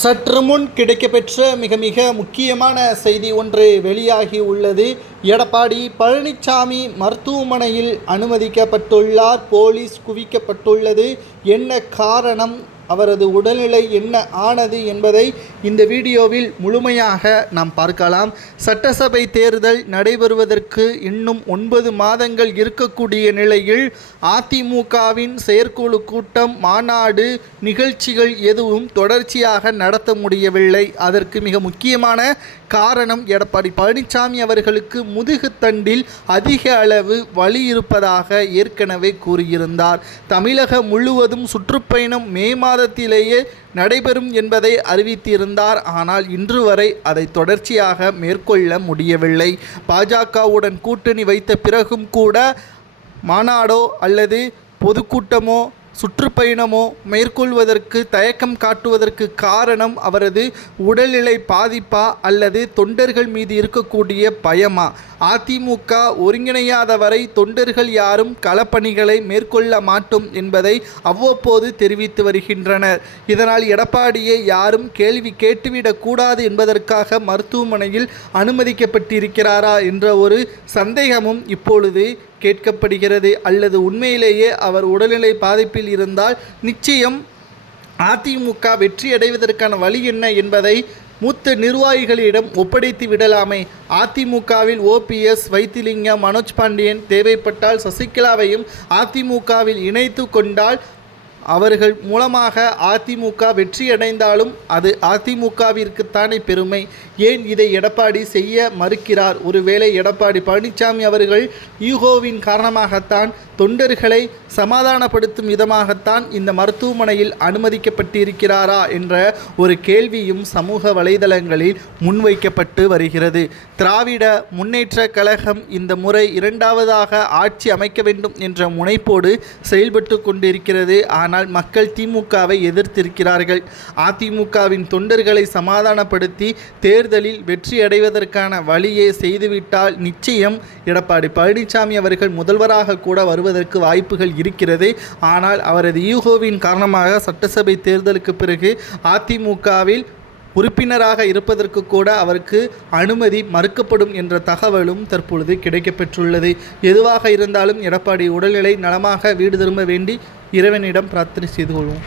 சற்று முன் கிடைக்கப்பெற்ற மிக மிக முக்கியமான செய்தி ஒன்று வெளியாகி உள்ளது. எடப்பாடி பழனிசாமி மருத்துவமனையில் அனுமதிக்கப்பட்டுள்ளார் போலீஸ் குவிக்கப்பட்டுள்ளது. என்ன காரணம்? அவரது உடல்நிலை என்ன ஆனது என்பதை இந்த வீடியோவில் முழுமையாக நாம் பார்க்கலாம். சட்டசபை தேர்தல் நடைபெறுவதற்கு இன்னும் ஒன்பது மாதங்கள் இருக்கக்கூடிய நிலையில் அதிமுகவின் செயற்குழு கூட்டம் மாநாடு நிகழ்ச்சிகள் எதுவும் தொடர்ச்சியாக நடத்த முடியவில்லை. அதற்கு மிக முக்கியமான காரணம் எடப்பாடி பழனிசாமி அவர்களுக்கு முதுகுத்தண்டில் அதிக அளவு வலி இருப்பதாக ஏற்கனவே கூறியிருந்தார். தமிழகம் முழுவதும் சுற்றுப்பயணம் மே மாத மாதத்திலேயே நடைபெறும் என்பதை அறிவித்திருந்தார். ஆனால் இன்று வரை அதை தொடர்ச்சியாக மேற்கொள்ள முடியவில்லை. பாஜகவுடன் கூட்டணி வைத்த பிறகும் கூட மாநாடோ அல்லது பொதுக்கூட்டமோ சுற்றுப்பயணமோ மேற்கொள்வதற்கு தயக்கம் காட்டுவதற்கு காரணம் அவரது உடல்நிலை பாதிப்பா அல்லது தொண்டர்கள் மீது இருக்கக்கூடிய பயமா? அதிமுக ஒருங்கிணையாத வரை தொண்டர்கள் யாரும் களப்பணிகளை மேற்கொள்ள மாட்டோம் என்பதை அவ்வப்போது தெரிவித்து வருகின்றனர். இதனால் எடப்பாடியை யாரும் கேள்வி கேட்டுவிடக்கூடாது என்பதற்காக மருத்துவமனையில் அனுமதிக்கப்பட்டிருக்கிறாரா என்ற ஒரு சந்தேகமும் இப்பொழுது கேட்கப்படுகிறது அல்லது உண்மையிலேயே அவர் உடல்நிலை பாதிப்பில் இருந்தால் நிச்சயம் அதிமுக வெற்றி அடைவதற்கான வழி என்ன என்பதை மூத்த நிர்வாகிகளிடம் ஒப்படைத்து விடலாமே. அதிமுகவில் ஓபிஎஸ் வைத்திலிங்கம் மனோஜ் பாண்டியன் தேவைப்பட்டால் சசிகலாவையும் அதிமுகவில் இணைத்து கொண்டால் அவர்கள் மூலமாக அதிமுக வெற்றியடைந்தாலும் அது அதிமுகவிற்குத்தானே பெருமை. ஏன் இதை எடப்பாடி செய்ய மறுக்கிறார்? ஒருவேளை எடப்பாடி பழனிசாமி அவர்கள் யூகோவின் காரணமாகத்தான் தொண்டர்களை சமாதானப்படுத்தும் விதமாகத்தான் இந்த மருத்துவமனையில் அனுமதிக்கப்பட்டிருக்கிறாரா என்ற ஒரு கேள்வியும் சமூக வலைதளங்களில் முன்வைக்கப்பட்டு வருகிறது. திராவிட முன்னேற்ற கழகம் இந்த முறை இரண்டாவதாக ஆட்சி அமைக்க வேண்டும் என்ற முனைப்போடு செயல்பட்டு கொண்டிருக்கிறது. ஆனால் மக்கள் திமுகவை எதிர்த்திருக்கிறார்கள். அதிமுகவின் தொண்டர்களை சமாதானப்படுத்தி தேர்தலில் வெற்றி அடைவதற்கான வழியை செய்துவிட்டால் நிச்சயம் எடப்பாடி பழனிசாமி அவர்கள் முதல்வராக கூட வருவதற்கு வாய்ப்புகள் இருக்கிறது. ஆனால் அவரது யூகோவின் காரணமாக சட்டசபை தேர்தலுக்கு பிறகு அதிமுகவில் உறுப்பினராக இருப்பதற்கு கூட அவருக்கு அனுமதி மறுக்கப்படும் என்ற தகவலும் தற்பொழுது கிடைக்கப்பெற்றுள்ளது. எதுவாக இருந்தாலும் எடப்பாடி உடல்நிலை நலமாக வீடு திரும்ப வேண்டி இறைவனிடம் பிரார்த்தனை செய்து கொள்வோம்.